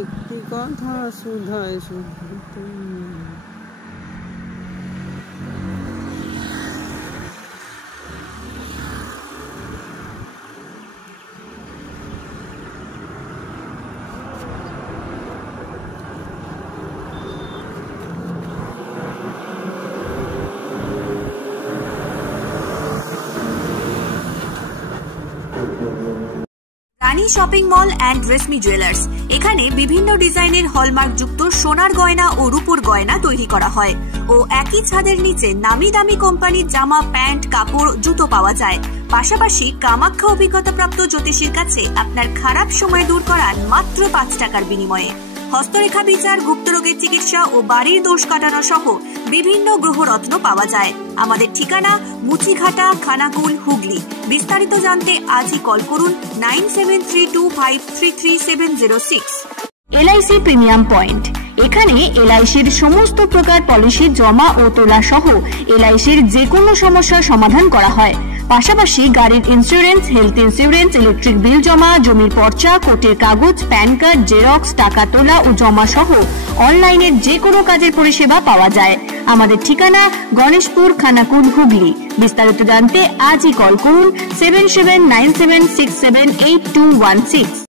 একটি কথা শুধায় শুধু তুমি। Rani shopping mall and Reshmi jewellers. এখানে বিভিন্ন ডিজাইনের হলমার্ক যুক্ত সোনার গয়না ও রূপোর গয়না তৈরি করা হয় ও একই ছাদের নিচে নামি দামি কোম্পানির জামা, প্যান্ট, কাপড়, জুতো পাওয়া যায়। পাশাপাশি কামাখ্যা অভিজ্ঞতাপ্রাপ্ত জ্যোতিষীর কাছে আপনার খারাপ সময় দূর করান মাত্র 5 টাকার বিনিময়ে। হস্তরেখা বিচার, গুপ্তরোগের চিকিৎসা ও বাড়ির দোষ কাটানো সহ বিভিন্ন গ্রহরত্ন পাওয়া যায়। আমাদের ঠিকানা মুচিঘাটা, খানাকুল, হুগলি। বিস্তারিত জানতে আজই কল করুন 9732533706। LIC premium point. এখানে এলআইসির সমস্ত প্রকার পলিসি জমা ও তোলা সহ এলআইসির যে কোনো সমস্যার সমাধান করা হয়। পাশাপাশি গাড়ির insurance, health insurance, electric bill জমা, জমির পর্চা, কোর্টের কাগজ, প্যান কার্ড, জেরক্স, টাকা তোলা ও জমা সহ অনলাইনের যে কোনো কাজের পরিষেবা পাওয়া যায়। আমাদের ঠিকানা গণেশপুর, খানাকুল, হুগলি। বিস্তারিত জানতে আজই কল করুন 7797678216।